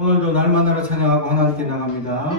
오늘도 날마다를 찬양하고 하나님께 나갑니다.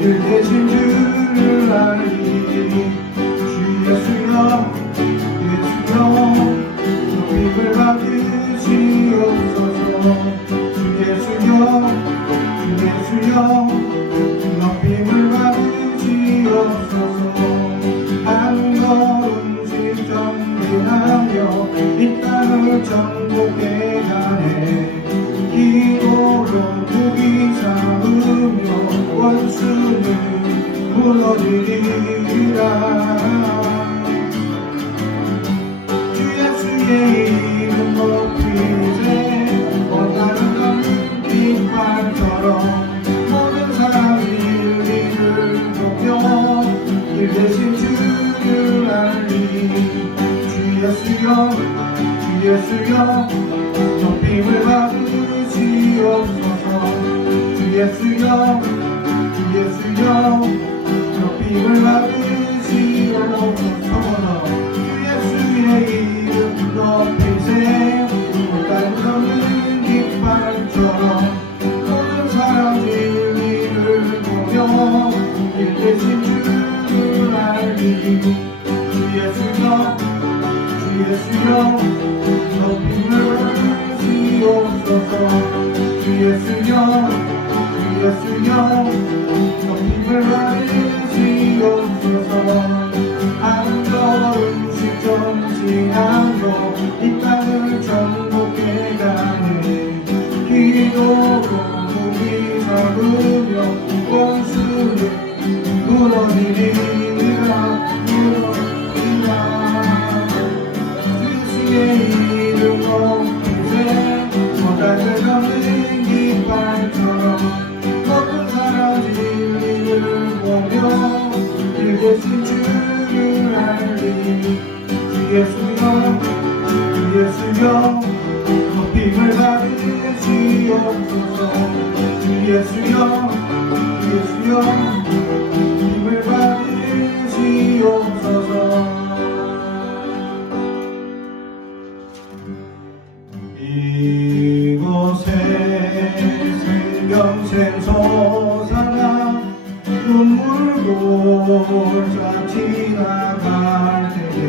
늘 계신 줄을 알리 주 예수여 예수여 높임을 받으시옵소서 주 예수여 주 예수여 높임을 받으시옵소서 한 걸음씩 전진하며 이 땅을 정복해 가네 기도로 무기 삼으며 원수는 무너지리라 주 예수의 이름 높이세 원하는 건 깃발처럼 모든 사람이 우리를 보며 일 대신 주를 알리 주 예수여 주 예수여 높임을 받으시옵소서 주 예수여 주 예수여 높임을 받으시옵소서 주 예수의 이름 높이세 땅 깃발처럼 모든 사람들이 이를 보며 일 대신 주를 알리 주 예수여 주 예수여 높임을 받으시옵소서 주 예수여 주 예수여 높임을 받으시옵소서 한 걸음씩 전진하며 이 땅을 정복해 가네 기도로 무기 삼으며 원수는 무너지리라 예수의 이름 높이세 모닥을 걷는 깃발처럼 모든 사람들이 이를 보며 일 대신 주 지나갈 때에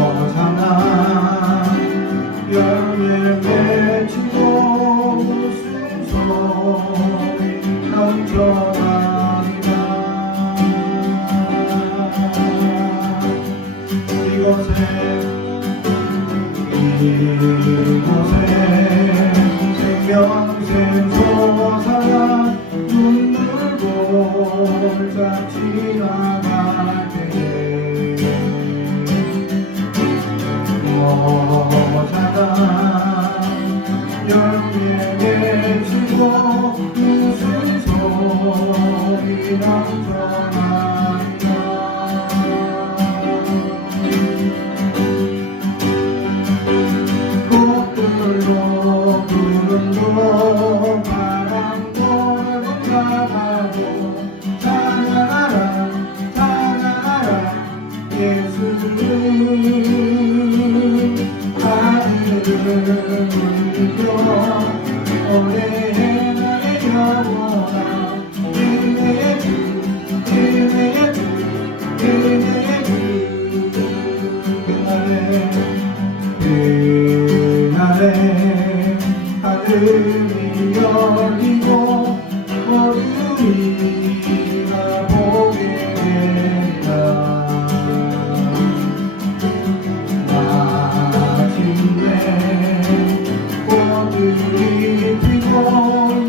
너잖아 열매 맺히고 웃음소리 넘쳐나니까 이곳에 생명샘 솟아나 눈물 골짜 지나갈 때에 너잖아 열매 맺히고 웃음소리 넘쳐나니까 꽃들도 구름도 바람도 나가고 찬양하라 찬양하라 예수를 하늘을 울려 오래 나의 영원한 은혜의 주 은혜의 주 은혜의 주 그날에 하늘이 열리고 우리가 보게 되리라 마침내 꽃들이 피고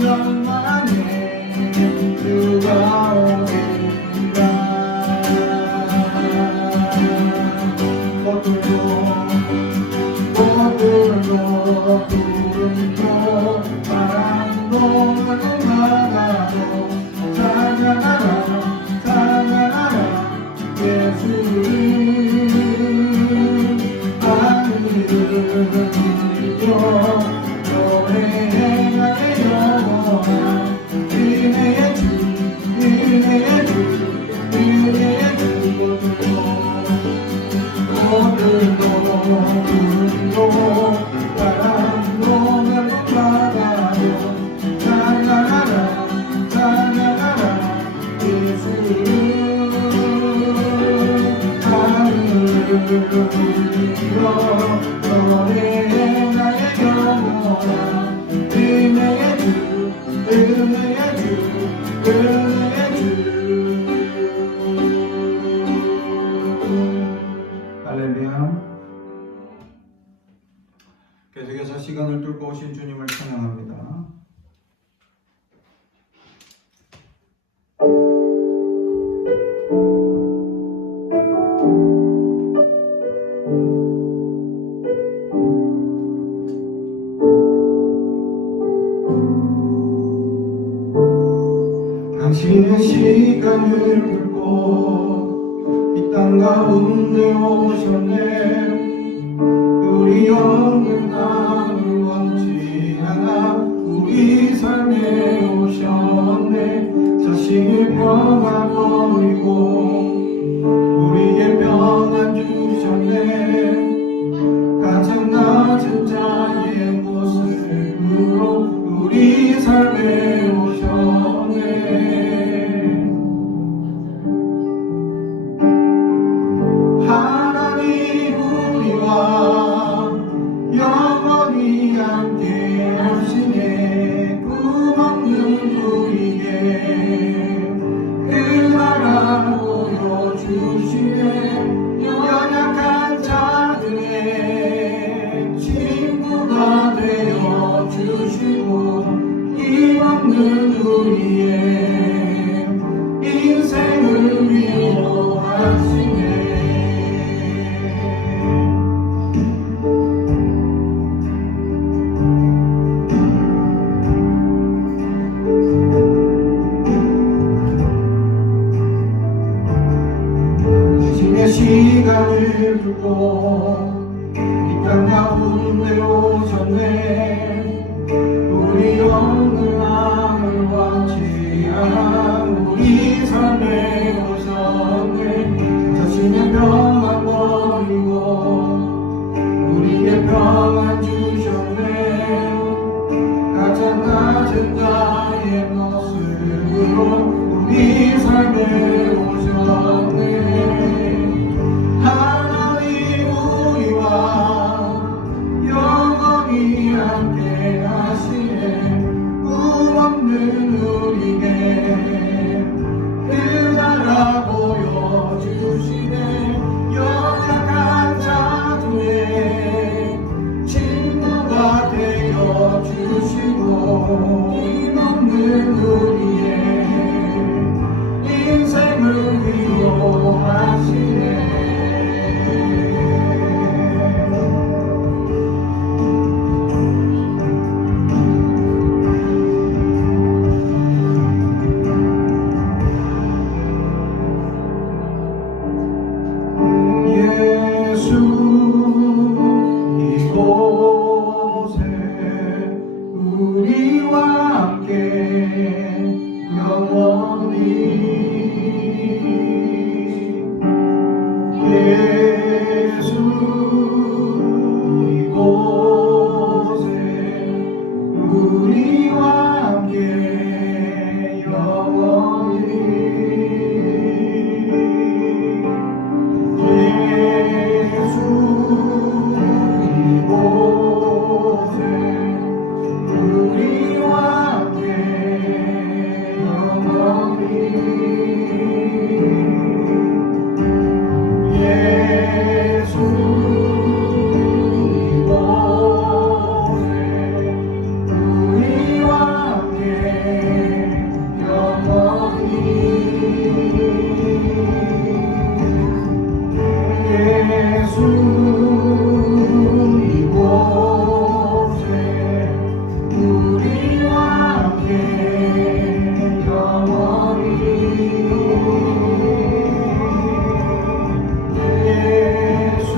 영광의 주가 오리라 꽃들도 구름도 바람도 나가도 찬양하라 찬양하라 예수를 하늘을 울려 노래해 나의 영원한 은혜의 주 은혜의 주 은혜의 주 오늘도 구름도 바람도 나가도 찬양하라 찬양하라 예수를 하늘을 울려 노래해 나의 영원한 은혜의 주 은혜의 주 은혜의 주 할렐루야. 계속해서 시간을 뚫고 오신 주님을 찬양합니다. 당신의 시간을 뚫고 이 땅 가운데 오셨네 우리 영원함을 원치 않아 우리 삶에 오셨네 자신의 평안 버리고 우리의 평안 주셨네 가장 낮은 자의 모습으로 우리 삶에 오셨네 하나님 우리와 영원히 함께 하시네 꿈없는 우리에게 그 나라 보여주시네 연약한 자들의 친구가 되어주시고 힘없는 우리의 인생을 위로하시네 시간을 두고 이 땅 가운데 오셨네 우리 영원함을 원치 않아 우리 삶에 오셨네 자신의 평안 버리고 우리의 평안 주셨네 가장 낮은 나의 모습으로 삶에 오셨네. 하나님 우리와 영원히 함께 하시네. 꿈 없는 우리에게 그 나라 보여주시네. 연약한 자들의 친구가 되어주시고 힘없는 우리의 인생을 위로하시네. 예수 이곳에 우리와 함께 영원히 예수 이곳에 우리와 함께 영원히 예수 이곳에 우리와 함께 영원히 예수 이곳에 우리와 함께 영원히 예수 이곳에 우리와 함께 영원히 예수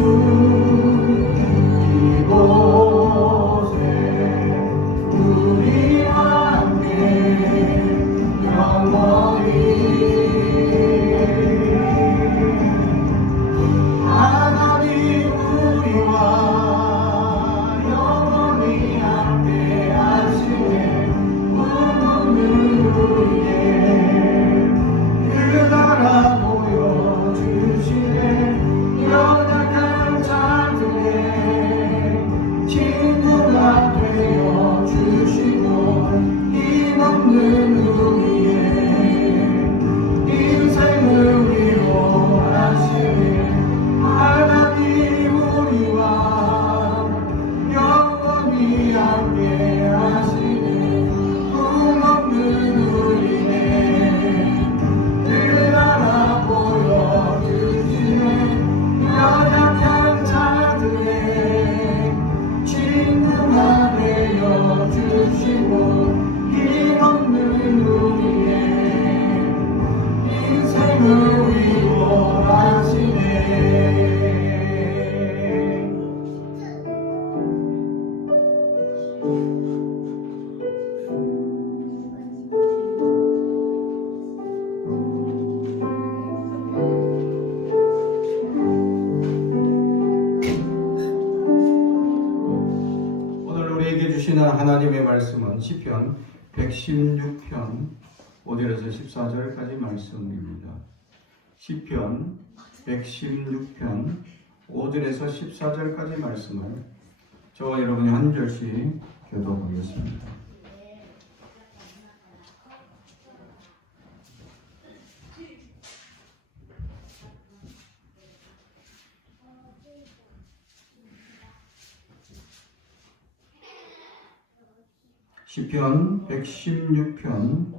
이곳에 우리와 함께 영원히 하나님 우리와 영원히 함께 하시네. 꿈 없는 우리의 그 나라 보여주시네. 연약한 자들의 친구가 되어주시고 힘없는 우리의 인생을 위로하시네. 하나님 우리와 영원히 함께 하시네. 꿈 없는 우리의 그 나라 보여주시네. 연약한 자들의 친구가 되어주시고 힘없는 우리의 인생을 위로하시네. 오늘 우리에게 주시는 하나님의 말씀은 시편 116편 5절에서 14절까지 말씀입니다. 시편 116편 5절에서 14절까지 말씀을 저와 여러분이 한 절씩 교독하겠습니다. 시편 116편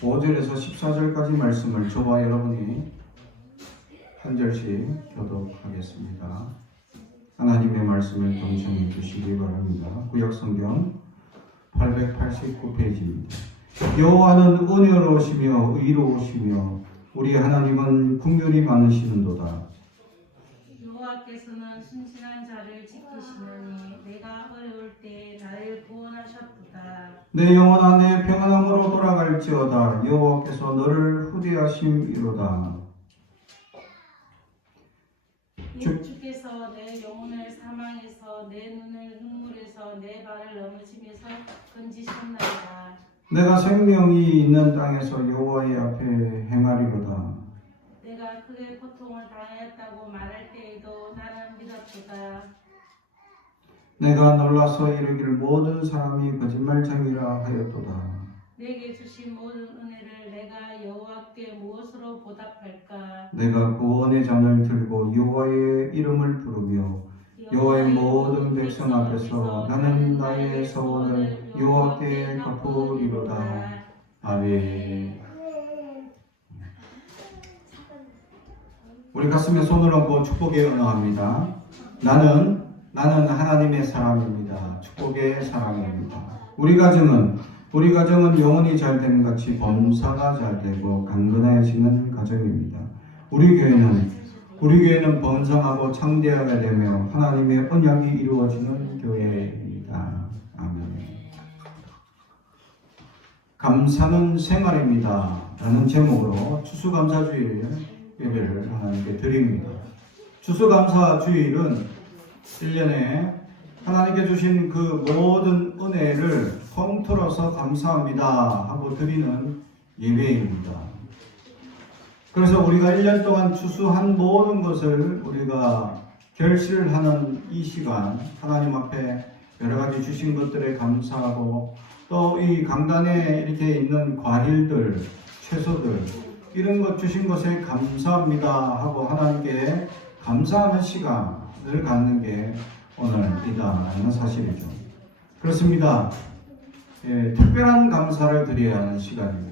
5절에서 14절까지 말씀을 저와 여러분이 한 절씩 교독하겠습니다. 하나님의 말씀을 동정해 주시기 바랍니다. 구약성경 889페이지입니다. 여호와는 은혜로우시며 의로우시며 우리 하나님은 긍휼이 많으시는도다. 여호와께서는 순신한 자를 지키시느니 내가 어려울 때 나를 구원하셨도다. 내 영혼아 내 평안함으로 돌아갈지어다. 여호와께서 너를 후대하심이로다. 주께서 내 영혼을 사망에서 내 눈을 흙물에서 내 발을 넘으시면서 건지셨나이다. 내가 생명이 있는 땅에서 여호와의 앞에 행하리로다. 내가 크게 고통을 당하였다고 말할 때에도 나는 믿었도다. 내가 놀라서 이르기를 모든 사람이 거짓말쟁이라 하였도다. 내게 주신 모든 은혜를 내가 여호와께 무엇으로 보답할까? 내가 구원의 잔을 들고 여호와의 이름을 부르며 여호와의 모든 백성 앞에서 나는 나의 서원을 여호와께 갚으리로다. 아멘. 우리 가슴에 손을 얹고 축복에 응합니다. 나는 하나님의 사람입니다. 축복의 사람입니다. 우리 가정은 영혼이 잘되는 같이 범사가 잘되고 강건해지는 가정입니다. 우리 교회는 번성하고 창대하게 되며 하나님의 언약이 이루어지는 교회입니다. 아멘. 감사는 생활입니다. 라는 제목으로 추수감사주일 예배를 하나님께 드립니다. 추수감사주일은 1년에 하나님께 주신 그 모든 은혜를 통틀어서 감사합니다 하고 드리는 예배입니다. 그래서 우리가 1년 동안 추수한 모든 것을 우리가 결실하는 이 시간, 하나님 앞에 여러 가지 주신 것들에 감사하고 또 이 강단에 이렇게 있는 과일들, 채소들 이런 것 주신 것에 감사합니다 하고 하나님께 감사하는 시간을 갖는 게 오늘이다라는 사실이죠. 그렇습니다. 특별한 감사를 드려야 하는 시간입니다.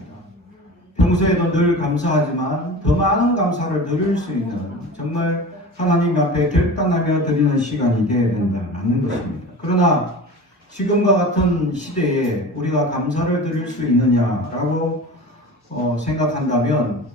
평소에도 늘 감사하지만 더 많은 감사를 드릴 수 있는 정말 하나님 앞에 결단하며 드리는 시간이 되어야 된다는 것입니다. 그러나 지금과 같은 시대에 우리가 감사를 드릴 수 있느냐라고 생각한다면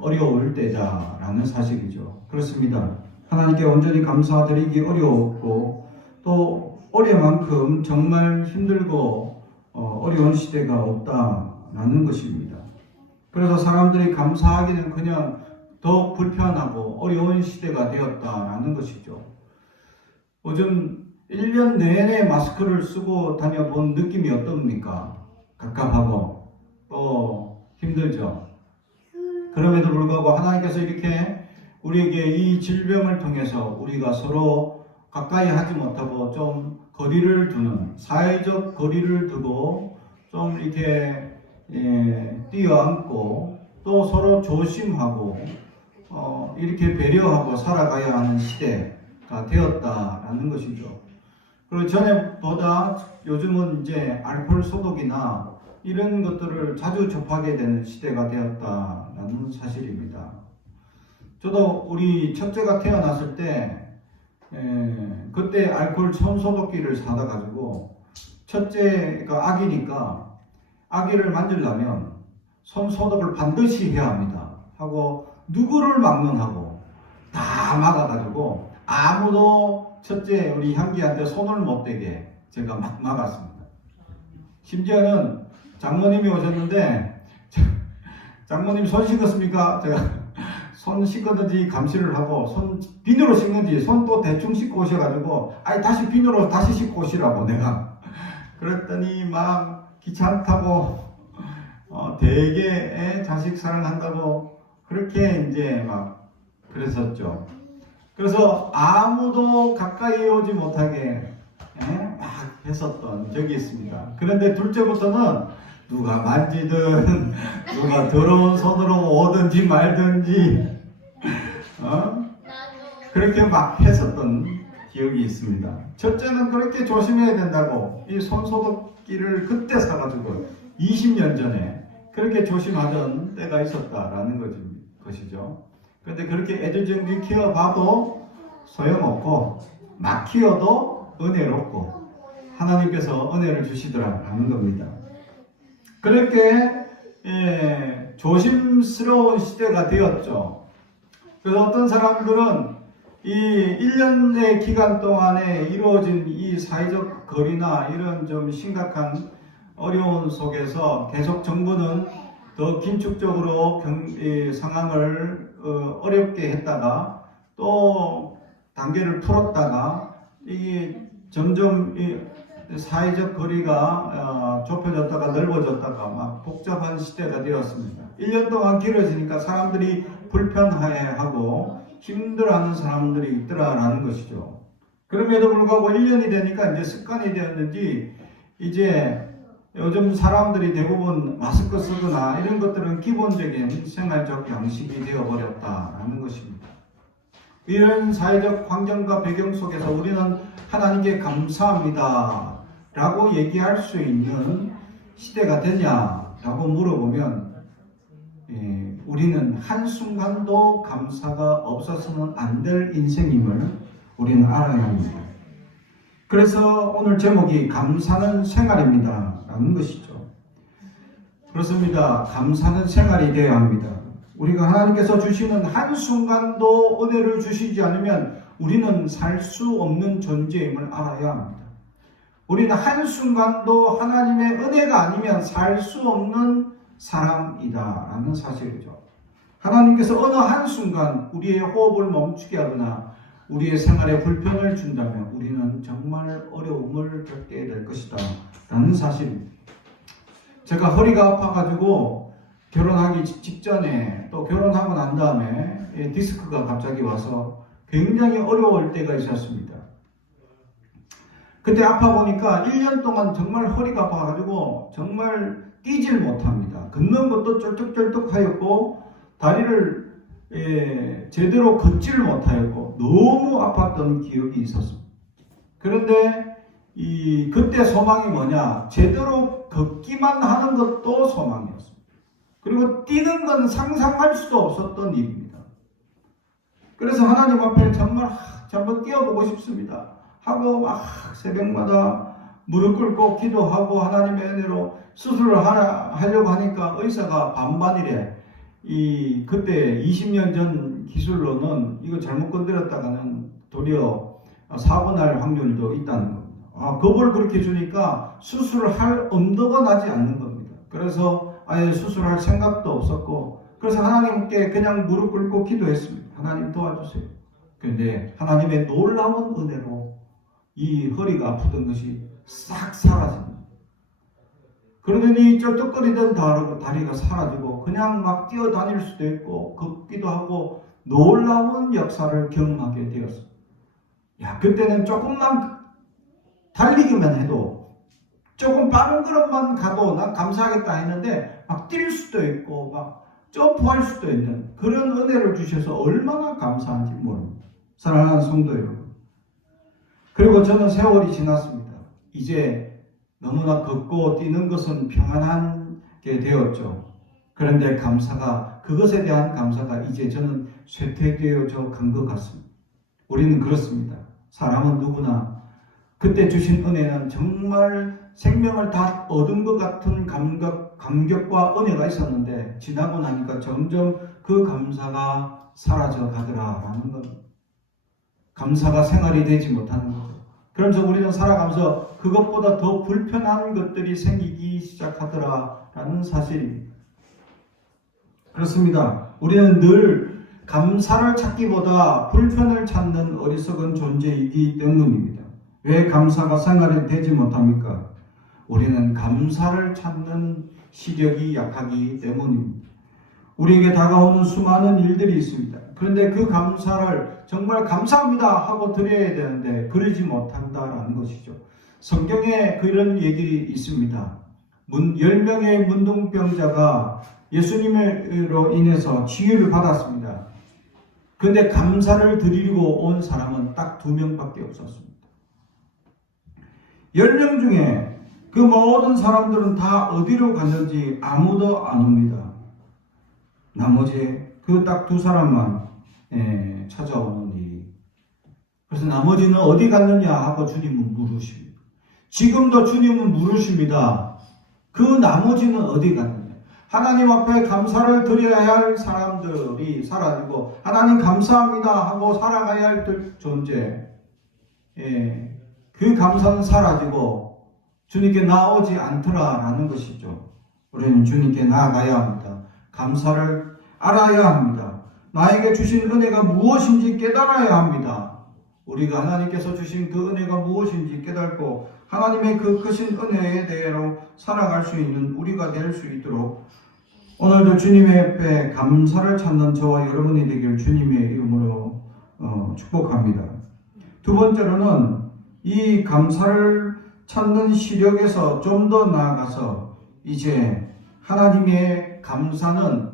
어려울 때다라는 사실이죠. 그렇습니다. 하나님께 온전히 감사드리기 어려웠고 또 올해만큼 정말 힘들고 어려운 시대가 없다라는 것입니다. 그래서 사람들이 감사하기는 그냥 더 불편하고 어려운 시대가 되었다라는 것이죠. 요즘 1년 내내 마스크를 쓰고 다녀본 느낌이 어떻습니까? 갑갑하고 또 힘들죠. 그럼에도 불구하고 하나님께서 이렇게 우리에게 이 질병을 통해서 우리가 서로 가까이 하지 못하고 좀 거리를 두는 사회적 거리를 두고 좀 이렇게 뛰어앉고 또 서로 조심하고 이렇게 배려하고 살아가야 하는 시대가 되었다라는 것이죠. 그리고 전에보다 요즘은 이제 알코올 소독이나 이런 것들을 자주 접하게 되는 시대가 되었다라는 사실입니다. 저도 우리 첫째가 태어났을 때 그때 알코올 손소독기를 사다 가지고 첫째가 아기니까 아기를 만지려면 손소독을 반드시 해야 합니다 하고 누구를 막론하고 다 막아가지고 아무도 첫째 우리 향기한테 손을 못 대게 제가 막 막았습니다. 심지어는 장모님이 오셨는데 장모님 손 씻었습니까? 제가 손 씻었는지 감시를 하고 손 비누로 씻는지 손 또 대충 씻고 오셔가지고 아니 다시 비누로 다시 씻고 오시라고 내가 그랬더니 막 귀찮다고 되게 자식 사랑한다고 그렇게 이제 막 그랬었죠. 그래서 아무도 가까이 오지 못하게 막 했었던 적이 있습니다. 그런데 둘째부터는 누가 만지든 누가 더러운 손으로 오든지 말든지 그렇게 막 했었던 기억이 있습니다. 첫째는 그렇게 조심해야 된다고 이 손소독기를 그때 사가지고 20년 전에 그렇게 조심하던 때가 있었다라는 것이죠. 그런데 그렇게 애들 좀 키워봐도 소용없고 막 키워도 은혜롭고 하나님께서 은혜를 주시더라는 겁니다. 그렇게 조심스러운 시대가 되었죠. 그래서 어떤 사람들은 이 1년의 기간 동안에 이루어진 이 사회적 거리나 이런 좀 심각한 어려운 속에서 계속 정부는 더 긴축적으로 상황을 어렵게 했다가 또 단계를 풀었다가 이게 점점 사회적 거리가 좁혀졌다가 넓어졌다가 막 복잡한 시대가 되었습니다. 1년 동안 길어지니까 사람들이 불편해하고 힘들어하는 사람들이 있더라라는 것이죠. 그럼에도 불구하고 1년이 되니까 이제 습관이 되었는지 이제 요즘 사람들이 대부분 마스크 쓰거나 이런 것들은 기본적인 생활적 양식이 되어버렸다라는 것입니다. 이런 사회적 환경과 배경 속에서 우리는 하나님께 감사합니다 라고 얘기할 수 있는 시대가 되냐라고 물어보면 우리는 한순간도 감사가 없어서는 안 될 인생임을 우리는 알아야 합니다. 그래서 오늘 제목이 감사는 생활입니다 라는 것이죠. 그렇습니다. 감사는 생활이 되어야 합니다. 우리가 하나님께서 주시는 한순간도 은혜를 주시지 않으면 우리는 살 수 없는 존재임을 알아야 합니다. 우리는 한순간도 하나님의 은혜가 아니면 살 수 없는 사람이다 라는 사실이죠. 하나님께서 어느 한순간 우리의 호흡을 멈추게 하거나 우리의 생활에 불편을 준다면 우리는 정말 어려움을 겪게 될 것이다 라는 사실입니다. 제가 허리가 아파가지고 결혼하기 직전에 또 결혼하고 난 다음에 디스크가 갑자기 와서 굉장히 어려울 때가 있었습니다. 그때 아파 보니까 1년 동안 정말 허리가 아파가지고 정말 뛰질 못합니다. 걷는 것도 쩔뚝쩔뚝 하였고 다리를 제대로 걷지를 못하였고 너무 아팠던 기억이 있었습니다. 그런데 그때 소망이 뭐냐? 제대로 걷기만 하는 것도 소망이었습니다. 그리고 뛰는 건 상상할 수도 없었던 일입니다. 그래서 하나님 앞에 정말 한번 뛰어보고 싶습니다 하고 막 새벽마다 무릎 꿇고 기도하고 하나님의 은혜로 수술을 하려고 하니까 의사가 반반이래. 그때 20년 전 기술로는 이거 잘못 건드렸다가는 도리어 사고 날 확률도 있다는 겁니다. 겁을 그렇게 주니까 수술을 할 엄두가 나지 않는 겁니다. 그래서 아예 수술할 생각도 없었고, 그래서 하나님께 그냥 무릎 꿇고 기도했습니다. 하나님 도와주세요. 그런데 하나님의 놀라운 은혜로 이 허리가 아프던 것이 싹 사라집니다. 그러더니 쩔뚝거리던 다리가 사라지고 그냥 막 뛰어다닐 수도 있고 걷기도 하고 놀라운 역사를 경험하게 되었습니다. 그때는 조금만 달리기만 해도 조금 빠른 걸음만 가도 난 감사하겠다 했는데 막 뛸 수도 있고 막 점프할 수도 있는 그런 은혜를 주셔서 얼마나 감사한지 모릅니다. 사랑하는 성도 여러분. 그리고 저는 세월이 지났습니다. 이제 너무나 걷고 뛰는 것은 평안하게 되었죠. 그런데 그것에 대한 감사가 이제 저는 쇠퇴되어져 간 것 같습니다. 우리는 그렇습니다. 사람은 누구나 그때 주신 은혜는 정말 생명을 다 얻은 것 같은 감격과 은혜가 있었는데 지나고 나니까 점점 그 감사가 사라져 가더라라는 겁니다. 감사가 생활이 되지 못하는 거죠. 그러면서 우리는 살아가면서 그것보다 더 불편한 것들이 생기기 시작하더라라는 사실입니다. 그렇습니다. 우리는 늘 감사를 찾기보다 불편을 찾는 어리석은 존재이기 때문입니다. 왜 감사가 생활이 되지 못합니까? 우리는 감사를 찾는 시력이 약하기 때문입니다. 우리에게 다가오는 수많은 일들이 있습니다. 그런데 그 감사를 정말 감사합니다 하고 드려야 되는데 그러지 못한다라는 것이죠. 성경에 그런 얘기 있습니다. 10명의 문둥병자가 예수님으로 인해서 치유를 받았습니다. 그런데 감사를 드리고 온 사람은 딱 2명밖에 없었습니다. 10명 중에 그 모든 사람들은 다 어디로 갔는지 아무도 안 옵니다. 나머지 그 딱 2사람만 찾아오는 일이. 그래서 나머지는 어디 갔느냐 하고 주님은 물으십니다. 지금도 주님은 물으십니다. 그 나머지는 어디 갔느냐. 하나님 앞에 감사를 드려야 할 사람들이 사라지고 하나님 감사합니다 하고 살아가야 할 존재, 그 감사는 사라지고 주님께 나오지 않더라라는 것이죠. 우리는 주님께 나아가야 합니다. 감사를 알아야 합니다. 나에게 주신 은혜가 무엇인지 깨달아야 합니다. 우리가 하나님께서 주신 그 은혜가 무엇인지 깨닫고 하나님의 그 크신 은혜에 대해로 살아갈 수 있는 우리가 될 수 있도록 오늘도 주님의 옆에 감사를 찾는 저와 여러분이 되길 주님의 이름으로 축복합니다. 두 번째로는 이 감사를 찾는 시력에서 좀 더 나아가서 이제 하나님의 감사는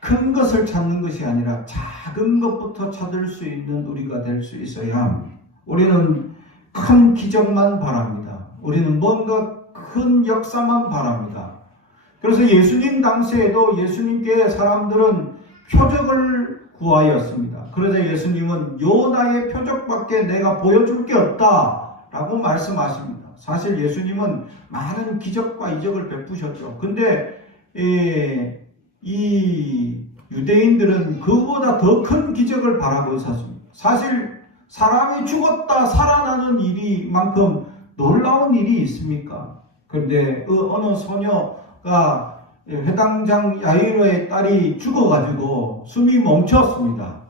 큰 것을 찾는 것이 아니라 작은 것부터 찾을 수 있는 우리가 될 수 있어야 합니다. 우리는 큰 기적만 바랍니다. 우리는 뭔가 큰 역사만 바랍니다. 그래서 예수님 당시에도 예수님께 사람들은 표적을 구하였습니다. 그래서 예수님은 요나의 표적밖에 내가 보여줄 게 없다 라고 말씀하십니다. 사실 예수님은 많은 기적과 이적을 베푸셨죠. 근데 이 유대인들은 그보다 더 큰 기적을 바라고 있었습니다. 사실 사람이 죽었다 살아나는 일이만큼 놀라운 일이 있습니까? 그런데 그 어느 소녀가 회당장 야이로의 딸이 죽어가지고 숨이 멈췄습니다.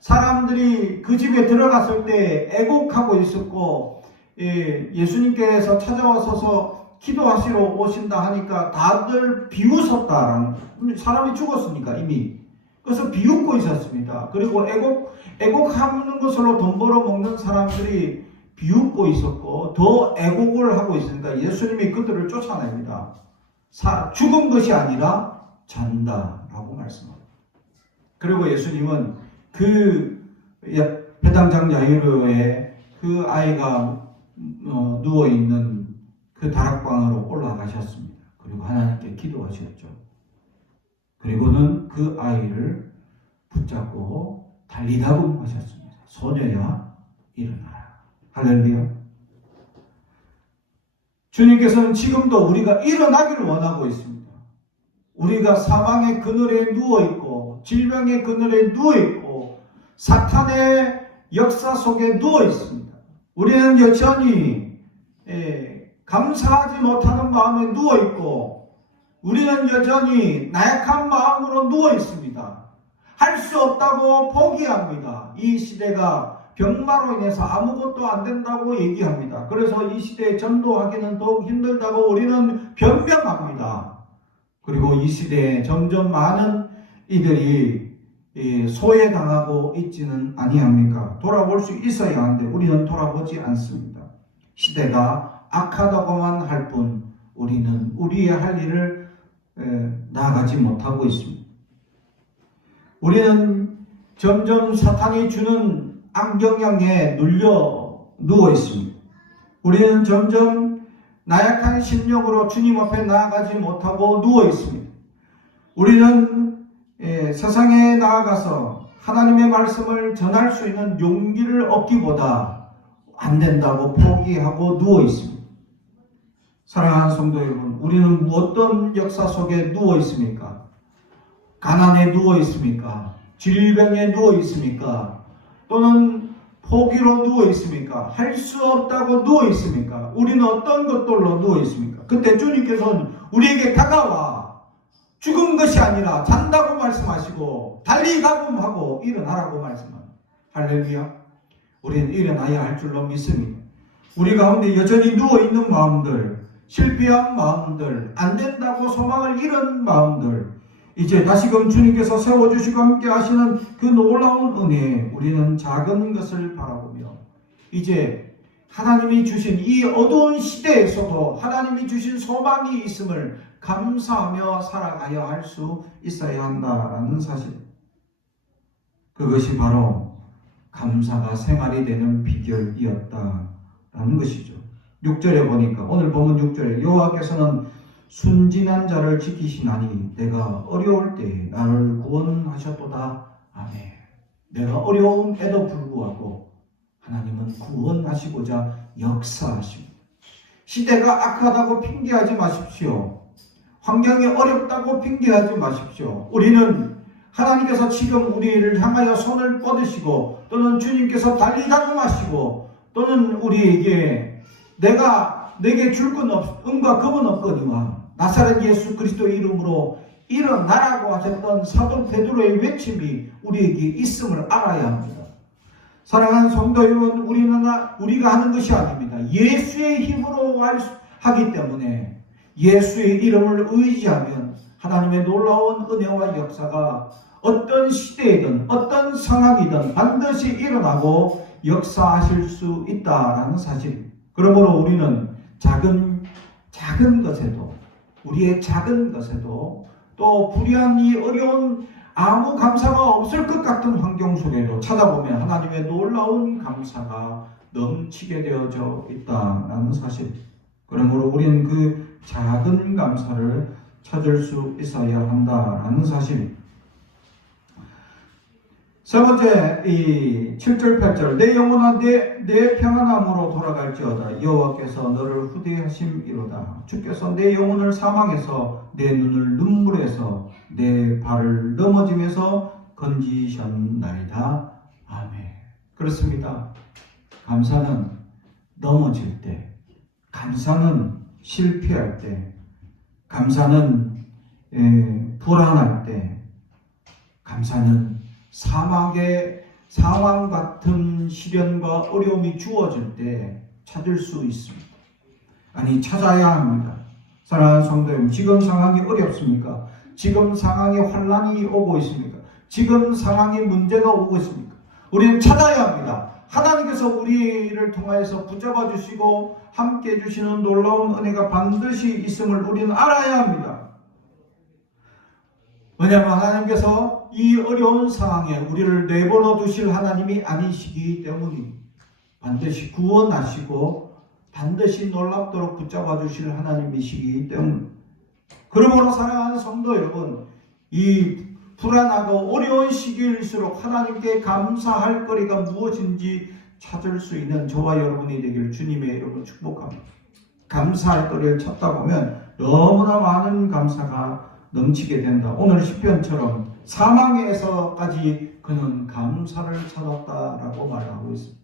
사람들이 그 집에 들어갔을 때 애곡하고 있었고 예수님께서 찾아와서서 기도하시러 오신다 하니까 다들 비웃었다라는, 사람이 죽었으니까 이미. 그래서 비웃고 있었습니다. 그리고 애곡하는 것으로 돈 벌어 먹는 사람들이 비웃고 있었고 더 애곡을 하고 있으니까 예수님이 그들을 쫓아냅니다. 죽은 것이 아니라 잔다라고 말씀합니다. 그리고 예수님은 그 회당장 야이로의 그 아이가 누워있는 그 다락방으로 올라가셨습니다. 그리고 하나님께 기도하셨죠. 그리고는 그 아이를 붙잡고 달리다고 하셨습니다. 소녀야 일어나라. 할렐루야. 주님께서는 지금도 우리가 일어나기를 원하고 있습니다. 우리가 사망의 그늘에 누워있고 질병의 그늘에 누워있고 사탄의 역사 속에 누워있습니다. 우리는 여전히 감사하지 못하는 마음에 누워있고 우리는 여전히 나약한 마음으로 누워있습니다. 할 수 없다고 포기합니다. 이 시대가 병마로 인해서 아무것도 안 된다고 얘기합니다. 그래서 이 시대에 전도하기는 더욱 힘들다고 우리는 변명합니다. 그리고 이 시대에 점점 많은 이들이 소외당하고 있지는 아니합니까? 돌아볼 수 있어야 하는데 우리는 돌아보지 않습니다. 시대가 악하다고만 할 뿐 우리는 우리의 할 일을 나아가지 못하고 있습니다. 우리는 점점 사탄이 주는 악영향에 눌려 누워 있습니다. 우리는 점점 나약한 심령으로 주님 앞에 나아가지 못하고 누워 있습니다. 우리는 세상에 나아가서 하나님의 말씀을 전할 수 있는 용기를 얻기보다 안 된다고 포기하고 누워 있습니다. 사랑하는 성도 여러분, 우리는 어떤 역사 속에 누워 있습니까? 가난에 누워 있습니까? 질병에 누워 있습니까? 또는 포기로 누워 있습니까? 할 수 없다고 누워 있습니까? 우리는 어떤 것들로 누워 있습니까? 그때 주님께서는 우리에게 다가와 죽은 것이 아니라 잔다고 말씀하시고 달리가고 하고 일어나라고 말씀합니다. 할렐루야. 우리는 일어나야 할 줄로 믿습니다. 우리 가운데 여전히 누워있는 마음들, 실패한 마음들, 안 된다고 소망을 잃은 마음들, 이제 다시금 주님께서 세워주시고 함께 하시는 그 놀라운 은혜에 우리는 작은 것을 바라보며 이제 하나님이 주신 이 어두운 시대에서도 하나님이 주신 소망이 있음을 감사하며 살아가야 할 수 있어야 한다라는 사실, 그것이 바로 감사가 생활이 되는 비결이었다라는 것이죠. 6절에 보니까, 오늘 보면 6절에 여호와께서는 순진한 자를 지키시나니 내가 어려울 때 나를 구원하셨도다. 아멘. 내가 어려움에도 불구하고 하나님은 구원하시고자 역사하십니다. 시대가 악하다고 핑계하지 마십시오. 환경이 어렵다고 핑계하지 마십시오. 우리는 하나님께서 지금 우리를 향하여 손을 뻗으시고 또는 주님께서 달리다고 하시고 또는 우리에게 내게 줄 건 은과 금은 없거니와 나사렛 예수 그리스도의 이름으로 일어나라고 하셨던 사도 베드로의 외침이 우리에게 있음을 알아야 합니다. 사랑하는 성도 여러분, 우리가 하는 것이 아닙니다. 예수의 힘으로 하기 때문에 예수의 이름을 의지하면 하나님의 놀라운 은혜와 역사가 어떤 시대이든 어떤 상황이든 반드시 일어나고 역사하실 수 있다라는 사실. 그러므로 우리는 작은 것에도, 우리의 작은 것에도, 또 불의한 이 어려운 아무 감사가 없을 것 같은 환경 속에도 찾아보면 하나님의 놀라운 감사가 넘치게 되어져 있다라는 사실. 그러므로 우리는 그 작은 감사를 찾을 수 있어야 한다라는 사실. 세 번째, 이 7절 8절, 내 영혼아 내 평안함으로 돌아갈지어다. 여호와께서 너를 후대하심이로다. 주께서 내 영혼을 사망에서 내 눈을 눈물에서 내 발을 넘어짐에서 건지셨나이다. 아멘. 그렇습니다. 감사는 넘어질 때, 감사는 실패할 때, 감사는 불안할 때, 감사는 사망 같은 시련과 어려움이 주어질 때 찾을 수 있습니다. 아니, 찾아야 합니다. 사랑하는 성도 여러분, 지금 상황이 어렵습니까? 지금 상황에 환란이 오고 있습니까? 지금 상황에 문제가 오고 있습니까? 우리는 찾아야 합니다. 하나님께서 우리를 통하여서 붙잡아 주시고 함께 해주시는 놀라운 은혜가 반드시 있음을 우리는 알아야 합니다. 왜냐하면 하나님께서 이 어려운 상황에 우리를 내버려 두실 하나님이 아니시기 때문입니다. 반드시 구원하시고 반드시 놀랍도록 붙잡아 주실 하나님이시기 때문입니다. 그러므로 사랑하는 성도 여러분, 이 불안하고 어려운 시기일수록 하나님께 감사할 거리가 무엇인지 찾을 수 있는 저와 여러분이 되길 주님의 이름으로 축복합니다. 감사할 거리를 찾다 보면 너무나 많은 감사가 넘치게 된다. 오늘 시편처럼 사망에서까지 그는 감사를 찾았다라고 말하고 있습니다.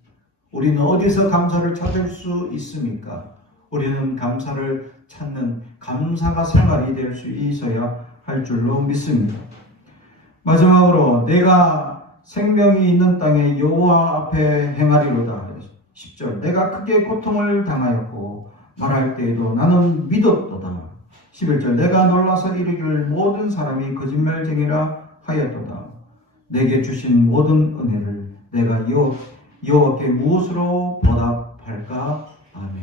우리는 어디서 감사를 찾을 수 있습니까? 우리는 감사를 찾는 감사가 생활이 될 수 있어야 할 줄로 믿습니다. 마지막으로 내가 생명이 있는 땅에 여호와 앞에 행하리로다. 10절, 내가 크게 고통을 당하였고 말할 때에도 나는 믿었도다. 11절, 내가 놀라서 이르기를 모든 사람이 거짓말쟁이라 하였도다. 내게 주신 모든 은혜를 내가 여호와께 무엇으로 보답할까? 아멘.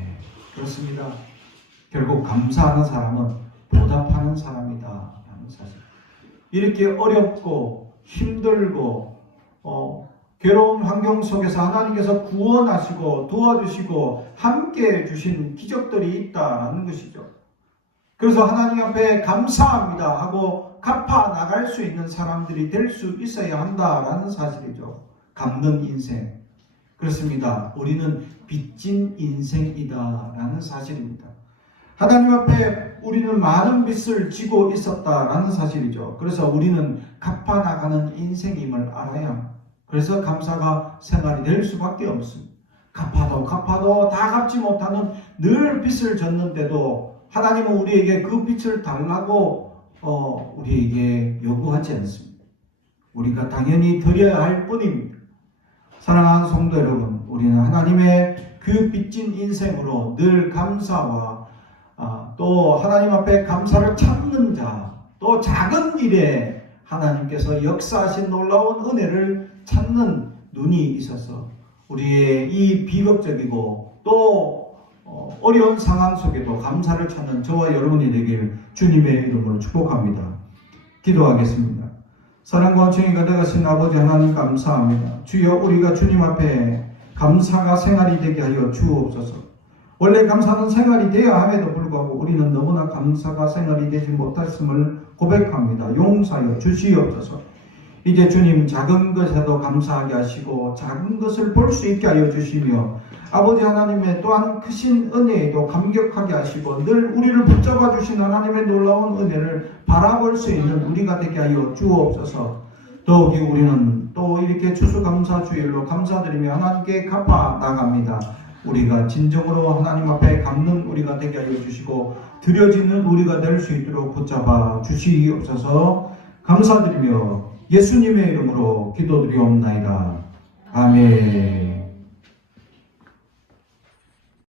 그렇습니다. 결국 감사하는 사람은 보답하는 사람이다 라는 사실. 이렇게 어렵고 힘들고 괴로운 환경 속에서 하나님께서 구원하시고 도와주시고 함께 해주신 기적들이 있다라는 것이죠. 그래서 하나님 앞에 감사합니다 하고 갚아 나갈 수 있는 사람들이 될 수 있어야 한다라는 사실이죠. 갚는 인생. 그렇습니다. 우리는 빚진 인생이다라는 사실입니다. 하나님 앞에 우리는 많은 빚을 지고 있었다라는 사실이죠. 그래서 우리는 갚아 나가는 인생임을 알아야 합니다. 그래서 감사가 생활이 될 수밖에 없습니다. 갚아도 다 갚지 못하는 늘 빚을 졌는데도 하나님은 우리에게 그 빚을 달라고 우리에게 요구하지 않습니다. 우리가 당연히 드려야 할 뿐입니다. 사랑하는 성도 여러분, 우리는 하나님의 그 빚진 인생으로 늘 감사와 또 하나님 앞에 감사를 찾는 자, 또 작은 일에 하나님께서 역사하신 놀라운 은혜를 찾는 눈이 있어서 우리의 이 비극적이고 또 어려운 상황 속에도 감사를 찾는 저와 여러분이 되길 주님의 이름으로 축복합니다. 기도하겠습니다. 사랑과 정의가 가득하신 아버지 하나님 감사합니다. 주여, 우리가 주님 앞에 감사가 생활이 되게 하여 주옵소서. 원래 감사는 생활이 되어야 함에도 불구하고 우리는 너무나 감사가 생활이 되지 못했음을 고백합니다. 용서하여 주시옵소서. 이제 주님, 작은 것에도 감사하게 하시고 작은 것을 볼 수 있게 하여 주시며 아버지 하나님의 또한 크신 은혜에도 감격하게 하시고 늘 우리를 붙잡아 주신 하나님의 놀라운 은혜를 바라볼 수 있는 우리가 되게 하여 주옵소서. 더욱이 우리는 또 이렇게 추수감사주일로 감사드리며 하나님께 갚아 나갑니다. 우리가 진정으로 하나님 앞에 갚는 우리가 되게 하여 주시고 드려지는 우리가 될 수 있도록 붙잡아 주시옵소서. 감사드리며 예수님의 이름으로 기도드리옵나이다. 아멘.